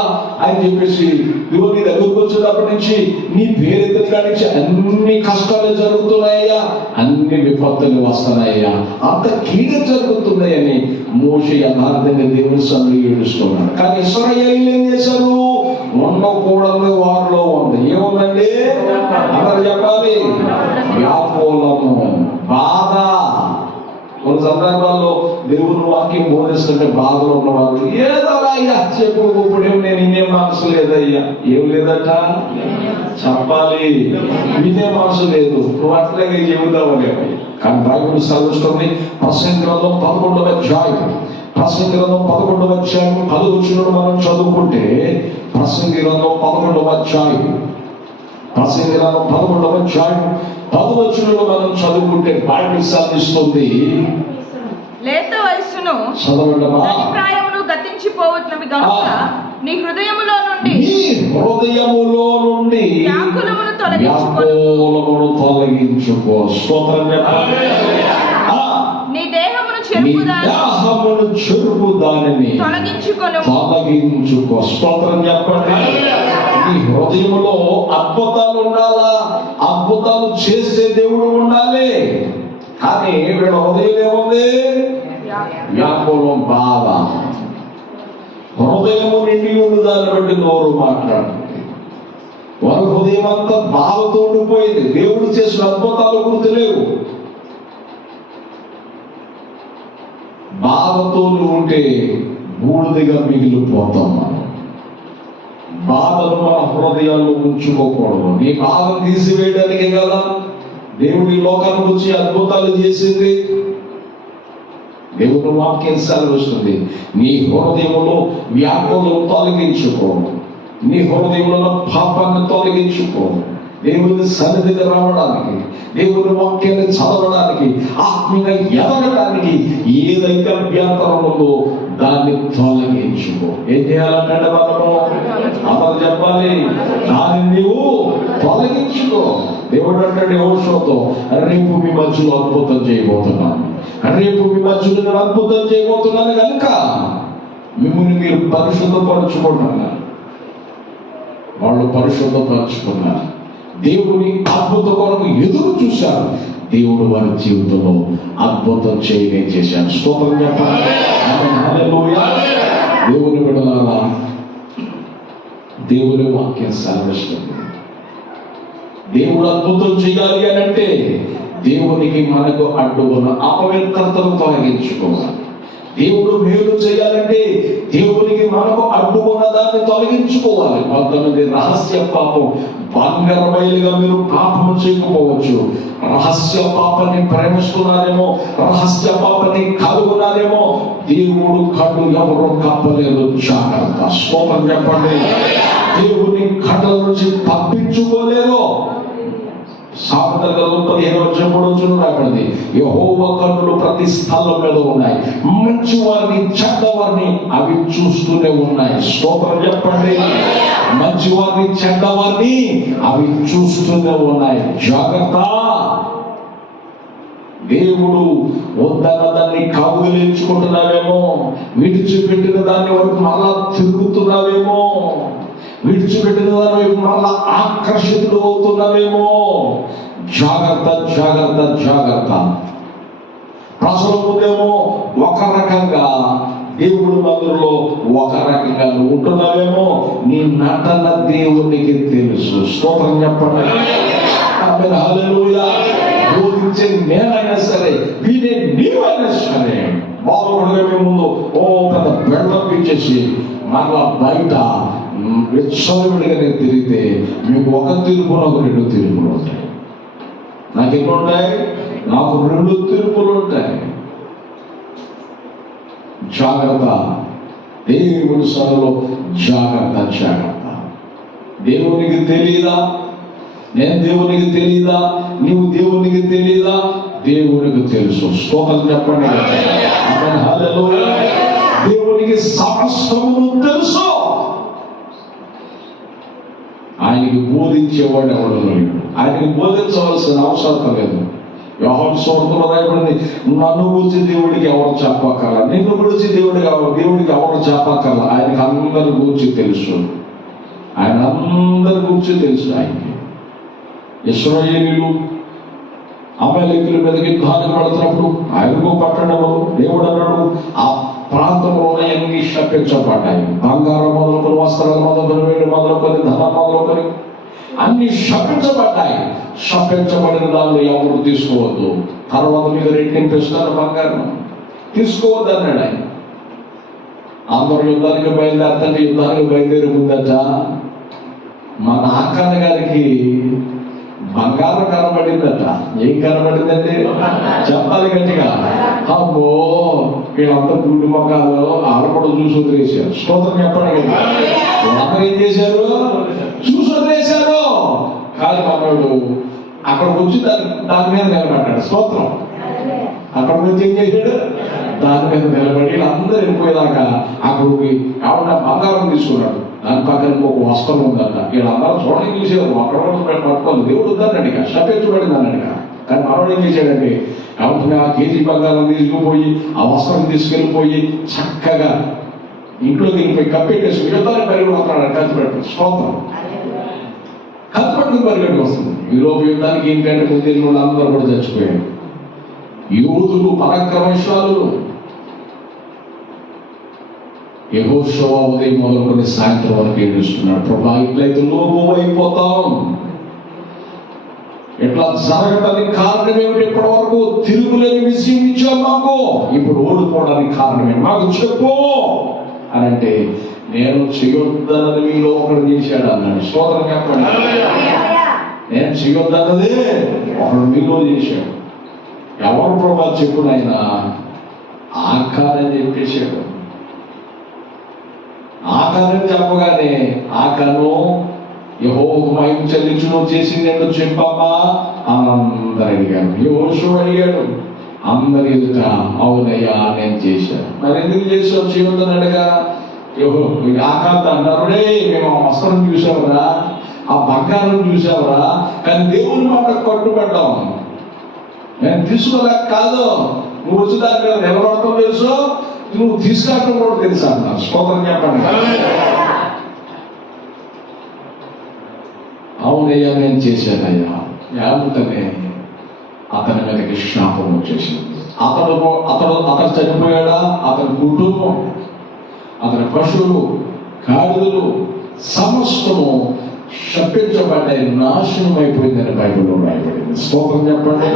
అని చెప్పేసి దేవుడు నీ దగ్గరకు వచ్చేటప్పటి నుంచి నీ పేరెత్తిన నుంచి అన్ని కష్టాలు జరుగుతున్నాయ్యా, అన్ని విపత్తులు వస్తున్నాయ్యా, అంత కీడ జరుగుతున్నాయని మోషే యథార్థంగా దేవుని సన్నిధిలో ఏడుస్తున్నాడు. కానీ ఇశ్రాయేలీయులు ఏం చేశారు? ఉండకూడదు వారిలో ఉంది. ఏముందండి? అందరు చెప్పాలి. వ్యాకులము, బాధ. కొన్ని సందర్భాల్లో దేవుని వాక్యం బోధిస్తుంటే బాధలో ఉన్నవాళ్ళు, ఏదో అయ్యా చెప్పు, ఇప్పుడేం నేను ఇన్నే మనసు లేదయ్యా. ఏం లేదట చెప్పాలి. వినే మనసు లేదు, నువ్వు అట్లాగే చెబుతావని. కానీ బైబిల్ సెలవిస్తుంది, ప్రసంగి గ్రంథం 11వ అధ్యాయం, ప్రసంగి గ్రంథం 11వ అధ్యాయం 10 వచనాలు మనం చదువుకుంటే, ప్రసంగి గ్రంథం 11వ అధ్యాయం, ప్రసంగి గ్రంథం 11వ అధ్యాయం 10 వచనాలు మనం చదువుకుంటే బైబిల్ సెలవిస్తుంది, లేత వయస్సును ప్రాయమును గతించిపోవచ్చునవి గనుక నీ హృదయములో నుండి వ్యాకులమును తొలగించుకో. స్తోత్రం చెప్పాలి. నీ దేహమును చెరుపు దానిని తొలగించుకో. స్తోత్రం చెప్పండి. నీ హృదయంలో అద్భుతాలు ఉండాలా? అద్భుతాలు చేసే దేవుడు ఉండాలి. కానీ వీళ్ళ హృదయం ఏముంది? వ్యాకులం, బాధ. హృదయము నిండి ఉండి దాన్ని బట్టి నోరు మాట్లాడుతుంది. వారి హృదయం అంతా బాధతో ఉండిపోయింది. దేవుడు చేసిన అద్భుతాలు గుర్తులేవు. బాధతో ఉంటే బూడిదగా మిగిలిపోతాం మనం. బాధను మన హృదయాల్లో ఉంచుకోకూడదు. నీ బాధను తీసివేయడానికే కదా దేవుడు ఈ లోకానికి వచ్చి అద్భుతాలు చేసింది. దేవుడు వాక్యం సెలవిస్తుంది, నీ హృదయంలో వ్యాకులం తొలగించుకో, నీ హృదయంలో పాపాన్ని తొలగించుకో. దేవుని సన్నిధికి రావడానికి, దేవుని వాక్యాన్ని చదవడానికి, ఆత్మీయంగా ఎదగడానికి ఏదైతే అభ్యంతరం ఉందో దాన్ని తొలగించుకో. ఏం చేయాలంటే మనము అతను చెప్పాలి, దాన్ని నీవు తొలగించుకో. దేవుడు అంటాడు యెహోషువతో, రేపు మీ మధ్యలో అద్భుతం చేయబోతున్నాను, రేపు మీ మధ్యలో నేను అద్భుతం చేయబోతున్నాను కనుక మిమ్మల్ని మీరు పరిశుద్ధపరచుకున్నారు. వాళ్ళు పరిశుద్ధపరచుకున్నారు. దేవుని అద్భుత కొరకు ఎదురు చూశారు. దేవుడు వారి జీవితంలో అద్భుతం చేశారు. స్తోత్రం చెప్పాలి. హల్లెలూయా. దేవుని బిడ్డలారా, దేవుని వాక్యం సెలవిస్తుంది, దేవుడు అద్భుతం చేయాలి అని అంటే దేవునికి మనకు అడ్డుకున్న అపవిత్రతను తొలగించుకోవాలి. దేవుడు మేలు చేయాలంటే దేవునికి మనకు అడ్డుకున్న దాన్ని తొలగించుకోవాలి. 19 రహస్య పాపం. బంగారమైలుగా మీరు పాపము చేయకపోవచ్చు. రహస్య పాపాన్ని ప్రేమిస్తున్నారేమో, రహస్య పాపాన్ని కలుగున్నారేమో, దేవుడు కళ్ళు ఎవరు కప్పలేరు. జాగ్రత్త. స్తోత్రం చెప్పండి. దేవుని కళ్ళ నుంచి తప్పించుకోలేరు. సామెతల గ్రంథం 15:3 రాబడింది, యెహోవా కన్నులు ప్రతి స్థలం మీద ఉన్నాయి, మంచి వారిని చెడ్డవారిని అవి చూస్తూనే ఉన్నాయి. స్తోత్రం చెప్పండి. మంచివారిని చెడ్డవారిని అవి చూస్తూనే ఉన్నాయి. జాగ్రత్త. దేవుడు వద్దన్న దాన్ని కౌగిలించుకుంటున్నావేమో, విడిచిపెట్టిన దాన్ని వైపు మళ్ళా తిరుగుతున్నావేమో, విడిచిపెట్టిన దాని వైపు మళ్ళా ఆకర్షితులు అవుతున్నావేమో. జాగ్రత్త, జాగ్రత్త, జాగ్రత్త. ప్రజల ముందేమో ఒక రకంగా, దేవుడి మందిరంలో ఒక రకంగా ఉంటున్నావేమో. నీ నటన దేవునికి తెలుసు. స్తోత్రం చెప్పండి. హల్లెలూయా. బోధించే నేనైనా సరే, వినే నీవైనా సరే, బాగుపడమే ముందు పెద్ద బెల్లం ఇచ్చేసి మరలా బయట విచ్చలవిడిగానే తిరిగితే మీకు ఒక తీర్పులో ఒక 2 తీర్పులు ఉంటాయి. నాకు ఎన్ని ఉంటాయి? నాకు 2 తీర్పులు ఉంటాయి. జాగ్రత్త. దేవుని సభలో జాగ్రత్త, జాగ్రత్త. దేవునికి తెలియదా? నేను దేవునికి తెలియదా? నీవు దేవునికి తెలియదా? దేవునికి తెలుసు. స్తోత్రం చెప్పండి. హల్లెలూయా. దేవునికి సమస్తము తెలుసు. ఆయనకి బోధించేవాడు ఎవరు లేడు. ఆయనకి బోధించవలసిన అవసరం లేదు. యోహాను సువార్తలో రాయబడింది, నన్ను గురించి దేవుడికి ఎవరు చెప్పక్కర్లా, నిన్ను గురించి దేవుడికి ఎవరు చెప్పక్కర్లా. ఆయనకి అందరి గురించి తెలుసు. ఆయన అందరి గురించి తెలుసు. ఆయనకి ఇశ్రాయేలీయులు అమాలేకీయుల మీదకి యుద్ధానికి వెళుతున్నప్పుడు ఆయనకు పట్టణము దేవుడు అన్నాడు, ఆ ప్రాంతంలో అన్ని శపించబడ్డాయి. బంగారం మొదలుకొని, వస్త్రాలు మొదలుకొని, వేడి మొదలుకొని, ధనం మొదలుకొని అన్ని శపించబడ్డాయి. శపించబడిన దాన్ని ఎవరు తీసుకోవద్దు. తర్వాత మీకు రెట్టింపిస్తారు బంగారం, తీసుకోవద్దు అన్నాడు ఆయన. అందరూ యుద్ధానికి బయలుదేరుతంటే యుద్ధానికి బయలుదేరి ముందట మన ఆకాన గారికి బంగారం కనబడిందట. ఏం కనబడిందంటే చెప్పాలి గట్టిగా. అమ్మో, వీళ్ళంతా గుడ్డు మొక్కలు ఆడపడు చూసి వదిలేశారు. స్తోత్రం చెప్పండి కదా. అందరూ ఏం చేశారు? చూసి వదిలేశారు. కాదు మనోడు అక్కడికి వచ్చి దాని మీద నిలబడ్డాడు. స్తోత్రం. అక్కడికి వచ్చి ఏం చేశాడు? దాని మీద నిలబడి వీళ్ళందరూ వెళ్ళిపోయేదాకా అక్కడికి కాకుండా బంగారం తీసుకున్నాడు. దాని పక్కన ఒక వస్త్రం ఉందట. వీళ్ళందరూ చూడని చూసారు. అక్కడ పట్టుకోవాలి. దేవుడు వద్దన్నాడు, ఇక శపించబడింది అన్నాడు. కానీ మనోడు ఏం చేశాడంటే కాబట్టి ఆ కేజీ బంగారం తీసుకుపోయి ఆ వస్త్రం తీసుకెళ్ళిపోయి చక్కగా ఇంట్లోకి వెళ్ళిపోయి కప్పెట్టేసి యుద్ధాన్ని పరిగెడుతున్నాడు. కత్తిపెట్టు. స్తోత్రం. కత్తిపెట్టుకుని పరిగెట్టు వస్తుంది. ఈరోజు యుద్ధానికి ఏంటంటే ముందు వాళ్ళందరూ కూడా చచ్చిపోయారు. యోధులు, పరాక్రమశాలులు. యెహోషువ ఉదయం మొదలుకొని సాయంత్రం వరకు ఏడుస్తున్నాడు, ప్రభా ఇట్లయితే లోపం అయిపోతాం. ఇట్లా జరగడానికి కారణం ఏమిటి? ఇప్పటి వరకు తిరుగులేని విషయం ఇచ్చావు మాకు, ఇప్పుడు ఓడిపోవడానికి కారణం ఏంటి మాకు చెప్పు అని అంటే, నేను చేయొద్దన్నది మీలో ఒకడు చేశాడు అన్నాడు. స్తోత్రం చెప్పండి. నేను చేయొద్దన్నది ఒకడు మీలో చేశాడు. ఎవరు ప్రభా చెప్పునైనా ఆకారని చెప్పేశాడు. ఆకారం చెప్పగానే ఆకాను యెహోవాకు మహిమ చెల్లించును చేసింది ఏంటో చెప్పమ్మా అని అందరు అడిగారు. యెహోషువ అడిగాడు అందరి ఎదుట, అవునయ్యా నేను చేశాను. మరి ఎందుకు చేసావు? చేయొద్దని అడగా. ఆకాంత అన్నారు, రే మేము ఆ వస్త్రం చూసావరా, ఆ బంగారం చూసావరా, కానీ దేవుని మాట కట్టుబడ్డాం. నేను తీసుకోలేక కాదు, నువ్వు వచ్చి దాని మీద నిలబడటం తెలుసు, నువ్వు తీసుకెళ్ళటం కూడా తెలుసు అన్నా. స్తోత్రం చెప్పండి. అవునయ్యా నేను చేశానయ్యా. ఏమంటనే అతని మీదకి శాపం వచ్చేసింది. అతడు చనిపోయాడా? అతని కుటుంబం, అతని పశువులు, గాడిదలు సమస్తము శపించబడ్డాయి, నాశనం అయిపోయిందని బైబిల్లో రాయబడింది. స్తోత్రం చెప్పండి.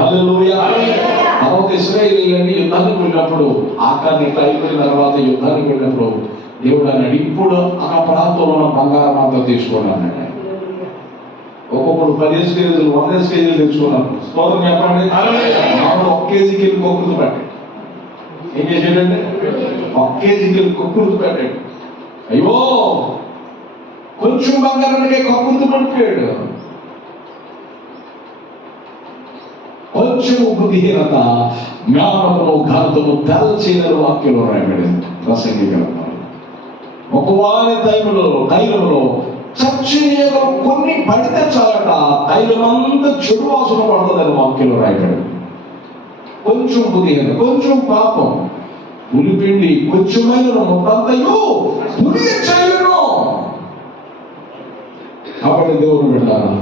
హల్లెలూయా. తర్వాత ఇశ్రాయేలీయులని యుద్ధానికి వెళ్ళినప్పుడు, ఆకాన్ని ఇట్లా అయిపోయిన తర్వాత యుద్ధానికి వెళ్ళినప్పుడు దేవుడు అన్నాడు, ఇప్పుడు ఆ ప్రాంతంలో ఉన్న బంగారం అంతా తీసుకోండి అన్నాడు. ఒక్కొక్కడు 10 కేజీలు 100 కేజీలు తెచ్చుకున్నాను. స్తోత్రం చెప్పండి. మామూలు 1 కేజీకి వెళ్ళి కొక్కులు పెట్టాడు. ఏం చేసాడంటే 1 కేజీకి వెళ్ళి కొక్కులు పెట్టాడు. అయ్యో, కొంచెం బంగారానికి కొక్కులు పడిపోయాడు. కొంచెం బుద్ధిహీనత, జ్ఞానమును ఘనతను తెల్లచేయని వాక్యంలో రాయబడింది ప్రసంగి గ్రంథంలో. ఒకవారి తైలంలో చర్చనీయంగా కొన్ని పడితే చాలట తైలం అంతా చెడు వాసన పడుతుందని వాక్యంలో రాయబడి. కొంచెం పులిహేన, కొంచెం పాపం, పులిపిండి కొంచెమైన మొత్తంతయు పులియ చేయను. కాబట్టి దేవుడు పెట్టారా,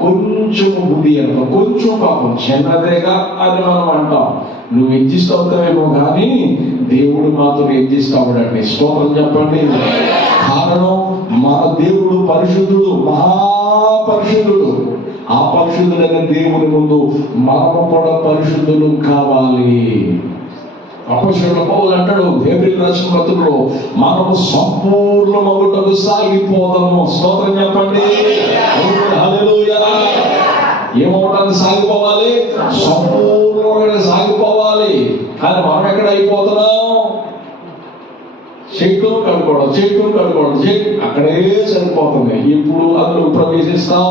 కొంచెం బుద్ధి అంట, కొంచెం పాపం చిన్నదేగా అని మనం అంటాం. నువ్వు అడ్జస్ట్ అవుతావేమో కానీ దేవుడు మాత్రం అడ్జస్ట్ అవ్వడండి. స్తోత్రం చెప్పండి. కారణం మన దేవుడు పరిశుద్ధుడు, మహాపరిశుద్ధుడు. ఆ పరిశుద్ధులైన దేవుని ముందు మనము కూడా పరిశుద్ధులు కావాలి. అపొస్తలుడైన పౌలు అంటాడు హెబ్రీయులకు రాసిన పత్రికలో, మనము సంపూర్ణమగుటకు సాగిపోదాము. స్తోత్రం చెప్పండి. హల్లెలూయా. ఏమవడానికి సాగిపోవాలి? సంపూర్ణంగా సాగిపోవాలి. కానీ మనం ఎక్కడ అయిపోతున్నాం? చేయటం కడుకోవడం అక్కడే సరిపోతుంది. ఇప్పుడు అందులో ప్రవేశిస్తాం.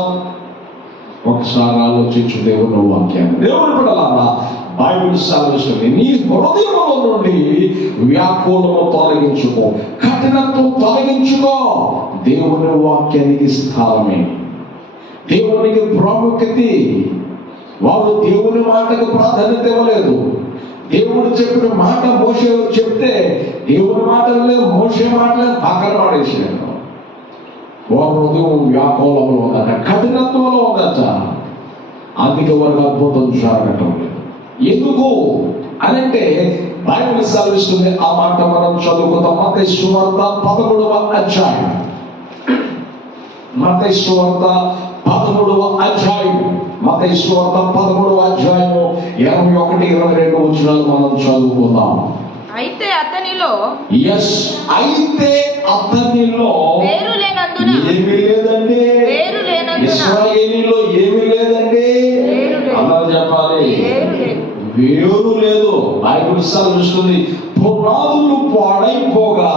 ఒకసారి ఆలోచించు దేవుని వాక్యాన్ని. దేవుని బిడ్డలారా, బైబిల్ సెలవిస్తుంది, నీ హృదయంలో నుండి వ్యాకులము తొలగించుకో, కఠినత్వం తొలగించుకో. దేవుని వాక్యానికి స్థానమే, దేవునికి ప్రాముఖ్యత. వారు దేవుని మాటకు ప్రాధాన్యత ఇవ్వలేదు. దేవుడు చెప్పిన మాట మోషే చెప్తే దేవుని మాటలు లేదు, మోషే మాటలేదు, పక్కన పడేసాడు. వారి హృదయం వ్యాకులంలో ఉందట, కఠినత్వంలో ఉందట. అందుకే వారికి అద్భుతం జరగటం లేదు. ఎందుకు అనంటే బైబిల్ సెలవిస్తుంది. ఆ మాట మనం చదువుకుందాం. మత్తయి సువార్త 13వ అధ్యాయం. మత్తయి సువార్త 13వ అధ్యాయం. మత్తయి సువార్త 13వ అధ్యాయము 21, 22 వచనాలు మనం చదువుకుందాం. అయితే అతనిలో వేరు లేనందున ఏమీ లేదండి. ఇశ్రాయేలీలో ఏమీ లేదండి. అందరూ చెప్పాలి, వేరు లేదు. బైబిల్ సెలవిస్తుంది, పునాదులు పాడైపోగా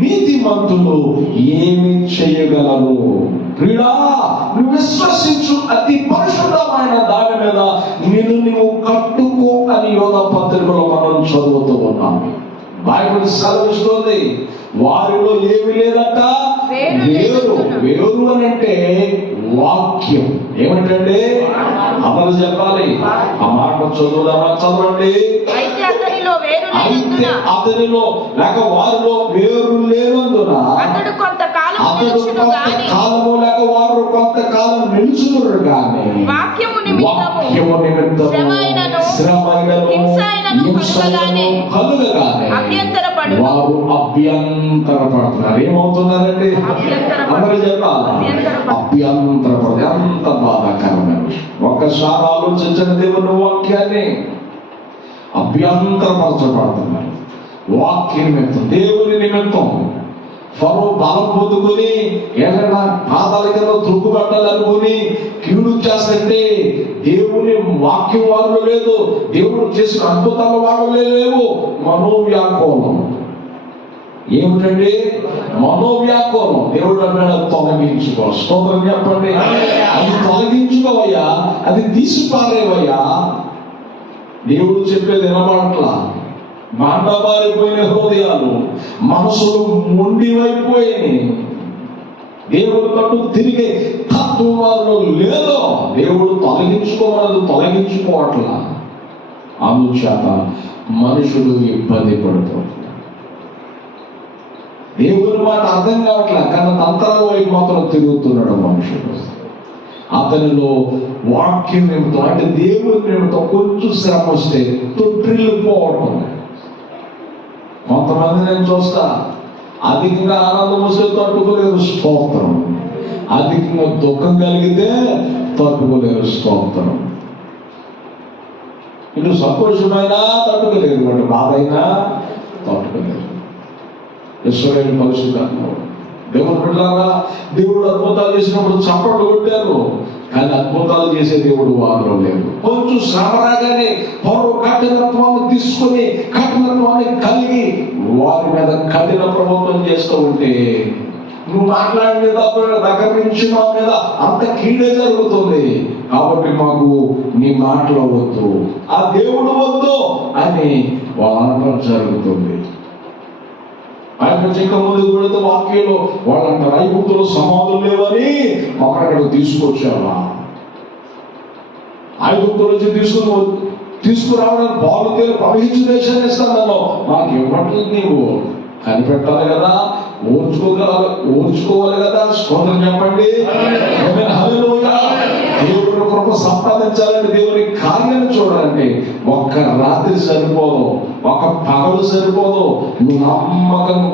నీతిమంతులు ఏమి చేయగలరు? ప్రియుడా, నువ్వు విశ్వసించు అతి పరిశుద్ధమైన దాని మీద నిన్ను నువ్వు కట్టుకో అని యోధ పత్రికలో మనం చదువుతూ ఉన్నాం. బైబిల్ సెలవిస్తుంది, వారిలో ఏమి లేదట, వేరు అని అంటే వాక్యం. ఏమంటే అమలు చెప్పాలి. ఆ మాట చదువుదామా? చదవండి. అయితే అతనిలో లేక వారిలో వేరు లేనందున అతడు కొంతకాలము లేక వారు కొంతకాలం నిలుచుదురు గాని వాక్యము నిమిత్తము శ్రమైనను హింసైనను కలుగగానే వారు అభ్యంతరపడుతున్నారు. ఏమవుతున్నారండి? అందరూ చెప్పాలి, అభ్యంతరపడుతున్నారు. ఎంత బాధాకరమైన విషయం. ఒక్కసారి ఆలోచించండి. దేవుని వాక్యాన్ని అభ్యంతరపరచబడుతున్నారు. వాక్యం నిమిత్తం, దేవుని నిమిత్తం. ఫరో బలం పొందుకొని ఏదైనా పాదాల కింద త్రుక్కుబట్టాలనుకుని కీడు చేస్తుంటే దేవుని వాక్యం వారిలో లేదు, దేవుడు చేసిన అద్భుతాల వారిలో లేవు. మనోవ్యాకోలం. ఏమిటండి మనోవ్యాకోలం? దేవుడు అన్నాడు, తొలగించుకో. స్తోత్రం చెప్పండి. అది తొలగించుకోవయ్యా, అది తీసిపారేవయ్యా. దేవుడు చెప్పేది వినబడట్లా. మండబారిపోయిన హృదయాలు, మనసులు మొండివైపోయినాయి. దేవుడు తట్టు తిరిగే తత్వం వారిలో లేదో. దేవుడు తొలగించుకోవాలని తొలగించుకోవట్లా. అందుచేత మనుషులు ఇబ్బంది పడుతున్నారు. దేవుని మాట అర్థం కావట్లా, కానీ తంత్రాల వైపు మాత్రం తిరుగుతున్నాడు మనుషులు. అతనిలో వాక్యం నిమిత్తం, అంటే దేవుని నిమిత్తం కొంచెం శ్రమ వస్తే తొట్టిల్లిపోవటం. కొంతమంది నేను చూస్తా, అధికంగా ఆనందం వస్తే తట్టుకోలేరు, స్తోత్రం. అధికంగా దుఃఖం కలిగితే తట్టుకోలేరు, స్తోత్రం. ఇటు సంతోషమైనా తట్టుకోలేరు, వాటి బాధ అయినా తట్టుకోలేరు. ఇశ్రాయేలు పరిశుద్ధాత్మ దేవుడు బిడ్డలారా, దేవుడు అద్భుతాలు చేసినప్పుడు చప్పట్లు కొట్టారు, కానీ అద్భుతాలు చేసే దేవుడు వారిలో లేదు. కొంచెం శ్రమ రాగానే వారు కఠినత్వాన్ని తీసుకొని, కఠినత్వాన్ని కలిగి వారి మీద కఠిన ప్రభుత్వం చేస్తూ ఉంటే, నువ్వు మాట్లాడిన దగ్గర నుంచి మా మీద అంత కీడే జరుగుతుంది. కాబట్టి మాకు నీ మాటలు వద్దు, ఆ దేవుడు వద్దు అని వాళ్ళ అనడం జరుగుతుంది. ఆయన ఇంకా ముందుకు పెడితే వాక్యంలో వాళ్ళంటారు ఐగుప్తులో సమాధులు లేవని అక్కడ తీసుకొచ్చావా? ఐగుప్తుల నుంచి తీసుకురావడానికి బాలు తేలి ప్రవహించు దేశాన్ని ఇస్తాను. నాకు ఇవ్వట్లేదు, నీవు కనిపెట్టాలి కదా, ఓర్చుకోవాలి కదా. స్తోత్రం చెప్పండి. హల్లెలూయా. దేవుని కృప సంపాదించాలంటే దేవుని కార్యాన్ని చూడాలంటే ఒక్క రాత్రి సరిపోదు, ఒక పగలు సరిపోదు. నువ్వు నమ్మకంగా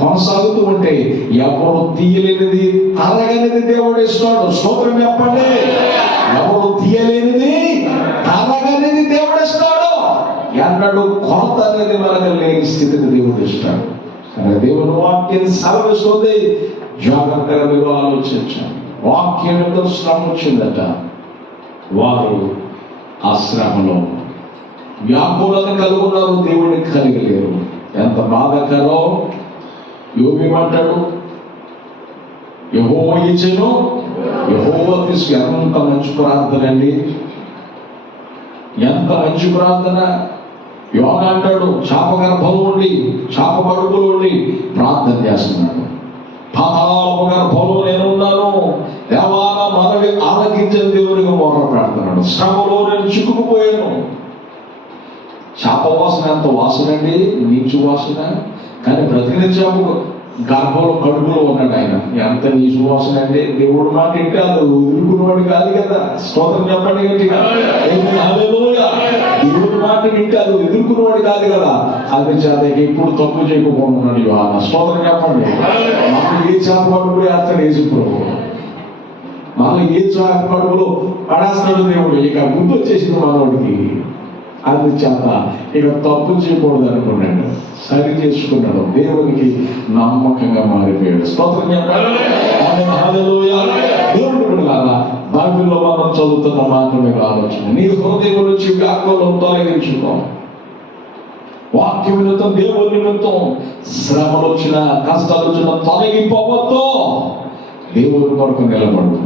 కొనసాగుతూ ఉంటే ఎవరు తీయలేనిది తరగనిది దేవుడు ఇస్తాడు. స్తోత్రం చెప్పండి. ఎవరు తీయలేనిది తరగనిది దేవుడు ఇస్తాడు. ఎన్నడూ కొరత అనేది మనకు లేని స్థితిని దేవుడు ఇస్తాడు. దేవుని వాక్యం సెలవిస్తుంది. జాగ్రత్తగా మీరు ఆలోచించాలి. వాక్యం ఎంతో శ్రమ వచ్చిందట. వారు ఆ శ్రమలో వ్యాకులను కలుగున్నారు, దేవుడిని కలిగలేరు. ఎంత బాధాకరం. యోగేమంటాడు? యెహోవా ఇచ్చెను, యెహోవా తీసుకు. ఎంత మంచి ప్రార్థన అండి, ఎంత మంచి ప్రార్థన. యోగా అంటాడు చాప గర్భంలో ఉండి, చాప కడుపులో ఉండి ప్రార్థన చేస్తున్నాడు. పాతాళపు గర్భంలో నేనున్నాను, దేవాల మనవి ఆలకించిన దేవుడిగా మొర్ర పెడుతున్నాడు. శ్రమలో నేను చిక్కుకుపోయాను. చాప వాసన ఎంత వాసన అండి, నీచు వాసన. కానీ బ్రతికిన చేప గర్భంలో కడుపులో ఉన్నాడు ఆయన. ఎంత నీచు వాసన అండి. దేవుడు మాట ఇంటే అది వదులుకునేవాడు కాదు కదా. స్తోత్రం చెప్పండి గట్టిగా. దేవుడి మాట వింటే అది ఎదుర్కొనేవాడు కాదు కదా. అది చేత ఇప్పుడు తప్పు చేయకపోతున్నాడు యోహానా. స్తోత్రం చెప్పండి. మనం ఏ చేప కడుపులో వేస్తాడు యేసు ప్రభువు, మనం ఏ చేప కడుపులో పడేస్తాడు దేవుడు. ఇక గుర్తు వచ్చేసింది మనోడికి. అందుచేత ఇక తప్పు చేయకూడదు అనుకున్నాడు, సరి చేసుకున్నాడు, దేవునికి నమ్మకంగా మారిపోయాడు. స్తోత్రం చెప్పండి. దేవుడు కాదా బైబిల్లో మనం చదువుతున్న మాట మీరు ఆలోచన. నీ హృదయం నుంచి వ్యాకులం తొలగించుకో. వాక్యం నిమిత్తం, దేవుని నిమిత్తం శ్రమలు వచ్చిన, కష్టాలు వచ్చిన తొలగిపోవద్దు. దేవుని కొరకు నిలబడు.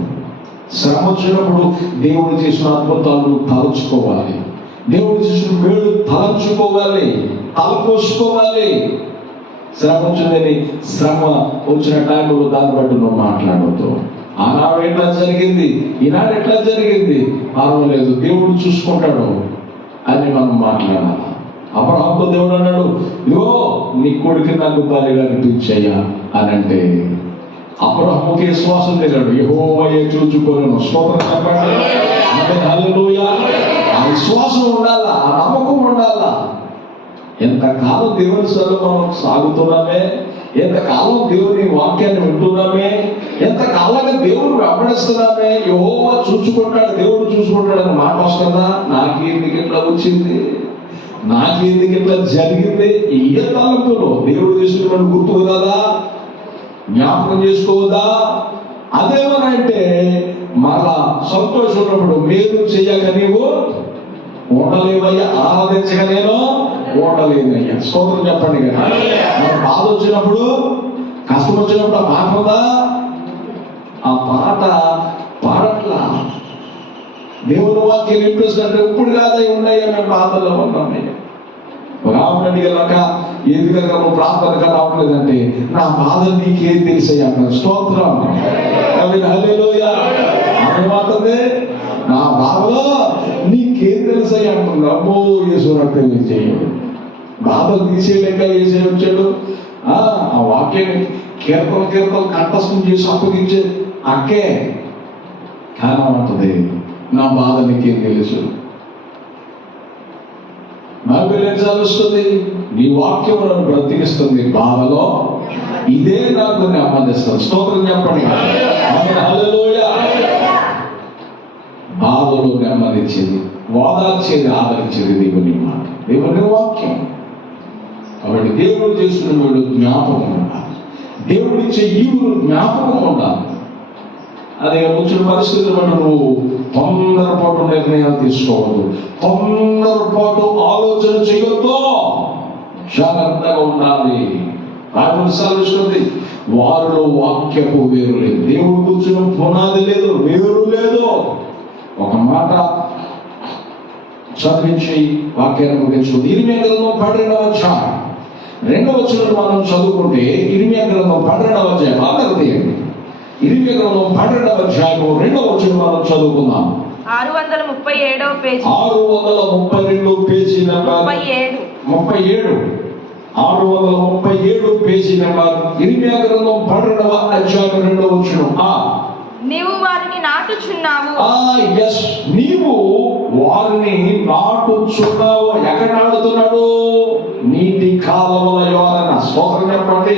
శ్రమ వచ్చినప్పుడు దేవుడు చేసిన అద్భుతాలు తలుచుకోవాలి, దేవుడు చేసిన మేలు తలంచుకోవాలి, తలపోసుకోవాలి. శ్రమ వచ్చిందని శ్రమ వచ్చిన టైంలో దాన్ని బట్టి నువ్వు మాట్లాడవద్దు. ఆనాడు ఎట్లా జరిగింది, ఈనాడు ఎట్లా జరిగింది, పర్వాలేదు, దేవుడు చూసుకుంటాడు అని మనం మాట్లాడాలి. అబ్రహాముతో దేవుడు అన్నాడు, ఇగో నీ కొడుకు నాకు బలిగా అనిపించయ్యా అని అంటే అబ్రహాముకి విశ్వాసం తెలియడు. యెహోవాయే చూచుకోను. స్తోత్రం చెప్పండి. హల్లెలూయా. ఆ విశ్వాసం ఉండాలా, ఆ నమ్మకం ఉండాలా. ఎంతకాలం దేవుని సభలో మనం సాగుతున్నామే, ఎంతకాలం దేవుని వాక్యాన్ని వింటున్నామే, ఎంతకాలంగా దేవుడు వెంబడిస్తున్నామే. యెహోవా చూసుకుంటాడు, దేవుడు చూసుకుంటాడు అని మాట వస్తుందా? నాకెందుకు ఇట్లా వచ్చింది, నాకెందుకు ఇట్లా జరిగింది? ఏ తలంపులో దేవుడు చేసుకున్నాడు గుర్తు కదా, జ్ఞాపకం చేసుకోవద్దా? అదేమనంటే మళ్ళా సంతోషం ఉన్నప్పుడు మేలు చేయక నీవు ఉండలేవయ్యా, ఆరాధించక నేను ఉండలేదయ్యా. స్తోత్రం చెప్పండి కదా. మన బాధ వచ్చినప్పుడు, కష్టం వచ్చినప్పుడు ఆ పాట ఉందా? ఆ పాట పాడట్లా. దేవుని వాక్యం వినిపిస్తుంటే ఇప్పుడు కాదా ఉన్నాయా, మేము బాధల్లో ఉన్నామే. రాముడు అడిగాక ఏదిగా నువ్వు ప్రార్థనగా రావట్లేదంటే నా బాధ నీకేం తెలిసాయి అన్నాడు. స్తోత్రం. హల్లెలూయా. మాత్రమే నా బాధలో నీకేం తెలుసాయి అంటున్నా. అమ్మో యేసు రక్తం చేయడు, బాధలు తీసేయలేక వేసే వచ్చాడు. ఆ వాక్యాన్ని కీర్తన కంఠస్థం చేసి అప్పగించే అక్కే కానమంటుంది, నా బాధ నీకేం తెలుసు. బైబిల్ ఏం చదువుతుంది? నీ వాక్యం నన్ను బ్రతికిస్తుంది, బాధలో ఇదే నాకు నెమ్మదిస్తుంది. స్తోత్రం చెప్పండి. హల్లెలూయా. బాధలో నెమ్మదించేది, ఓదార్చేది, ఆదరించేది దేవుని మాట, దేవుని వాక్యం. కాబట్టి దేవుడు చేస్తున్న వీడు జ్ఞాపకం ఉండాలి, దేవుడు ఇచ్చే ఈవులు జ్ఞాపకం ఉండాలి. అదే వచ్చిన పరిస్థితులు బట్టి నువ్వు తొందరపాటు నిర్ణయాలు తీసుకోవద్దు, తొందరపాటు ఆలోచన చేయొద్దు, జాగ్రత్తగా ఉండాలి. బైబిల్ సెలవిస్తుంది, వారిలో వాక్యపు వేరు లేదు. దేవుడు కూర్చున్న పునాది లేదు, వేరు లేదు. ఒక మాట చదివించి వాక్యాన్ని ముగించు. దీని మీద 12వ అధ్యాయం 2వ వచనం మనం చదువుకుంటే ఇర్మియా గ్రంథం 12వ అధ్యాయం అందరూ తీయండి. ఇర్మియా గ్రంథం 12వ అధ్యాయం 2వ వచనం మనం చదువుకుందాం. 637వ page 632 page number 37 637 page number ఇర్మియా గ్రంథం 12వ అధ్యాయం 2వ వచనం. నీవు వారిని నాటుచున్నావు. yes, నీవు వారిని నాటుచున్నావు. ఎక్కడ నాటుతున్నాడు? నీటి కాలువల యోరన. స్తోత్రం చెప్పండి.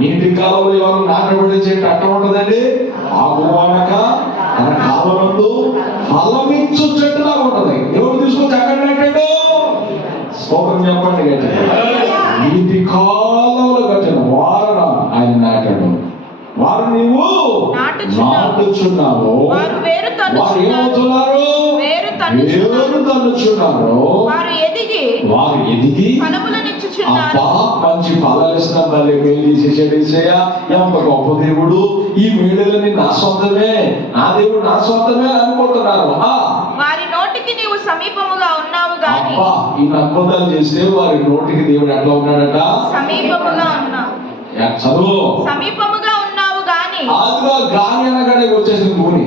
నీటి కాలువల యోరన నాటబడి చెట్టు అట్ట ఉంటదండి. ఆకువాడక తన కాలువలందు ఫలమిచ్చు చెట్టులా ఉంటది. ఎవరు తీసుకొచ్చి అక్కడ నాటాడు? స్తోత్రం చెప్పండి గట్టిగా. నీటి కాలువలు కట్టిన వారన ఆయన నాటాడు. వారు నీవు నాటుచున్నావు. వారు ఏమవుతున్నారు? వేరు తన్నుచున్నారు. వారు ఎదిగి ఫలములనిచ్చుచున్నారు. మంచి ఫలాలిస్తున్న మళ్ళీ మేలు చేసేసేయ. ఎంత గొప్ప దేవుడు! ఈ మేలులని నా సొంతమే, నా దేవుడు నా సొంతమే అనుకుంటున్నారు. వారి నోటికి నీవు సమీపముగా ఉన్నావు గాని. ఈ అద్భుతాలు చేస్తే వారి నోటికి దేవుడు ఎట్లా ఉన్నాడట? సమీపముగా ఉన్నావు. చదువు. సమీపముగా ఉన్నావు గాని. అదిగా గాని అనగానే వచ్చేసింది భూమి.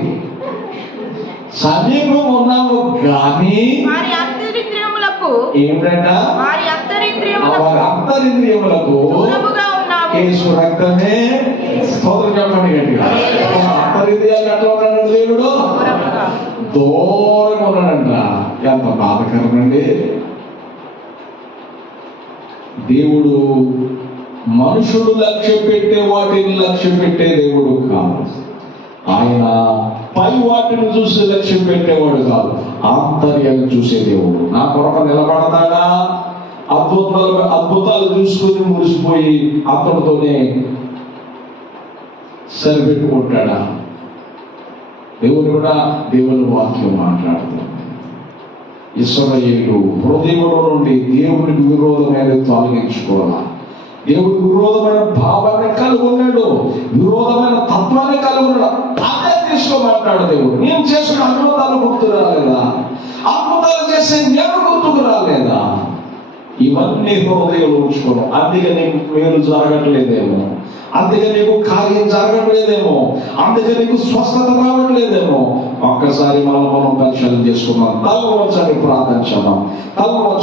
సమీపం ఉన్నావు గాని వారి అంతరింద్రియములకు ఏంటంట? వారి అంతరింద్రియములకు దూరముగా ఉన్నావు. యేసు రక్తమే. స్తోత్రం చెప్పండి గట్టిగా. అంతరింద్రియాలు ఎట్లా ఉన్నాడు దేవుడు? దూరంగా ఉన్నాడంట. ఎంత బాధకరమండి. దేవుడు మనుషుడు లక్ష్య పెట్టే వాటిని లక్ష్య పెట్టే దేవుడు కాదు. ఆయన పై వాటిని చూసి లక్ష్యం పెట్టేవాడు కాదు, ఆంతర్యాన్ని చూసే దేవుడు. నా కొరకు నిలబడతాడా? అద్భుతాలు చూసుకుని మురిసిపోయి అతడితోనే సరిపెట్టుకుంటాడా? దేవుడు కూడా దేవుని వాక్యం మాట్లాడుతుంది. ఇశ్రాయేలు హృదయంలో నుండి దేవునికి విరోధమైన తొలగించుకోవాలి. దేవుడికి విరోధమైన భావాన్ని కలిగి ఉన్నాడు, విరోధమైన తత్వాన్ని కలిగి ఉన్నాడు. అదే తీసుకోమంటాడు దేవుడు. నేను చేసిన అద్భుతాలు గుర్తు రాలేదా? అద్భుతాలు చేసే నేను గుర్తుకు రాలేదా? ఇవన్నీ హృదయంలో ఉంచుకోను. అందుకే నీకు మేలు జరగట్లేదేమో, అందుకే నీకు కార్యం జరగట్లేదేమో, అందుకే నీకు స్వస్థత రావట్లేదేమో. ఒక్కసారి మనం పరిశీలన చేసుకున్నాం. తల వంచని ప్రార్థన చేద్దాం.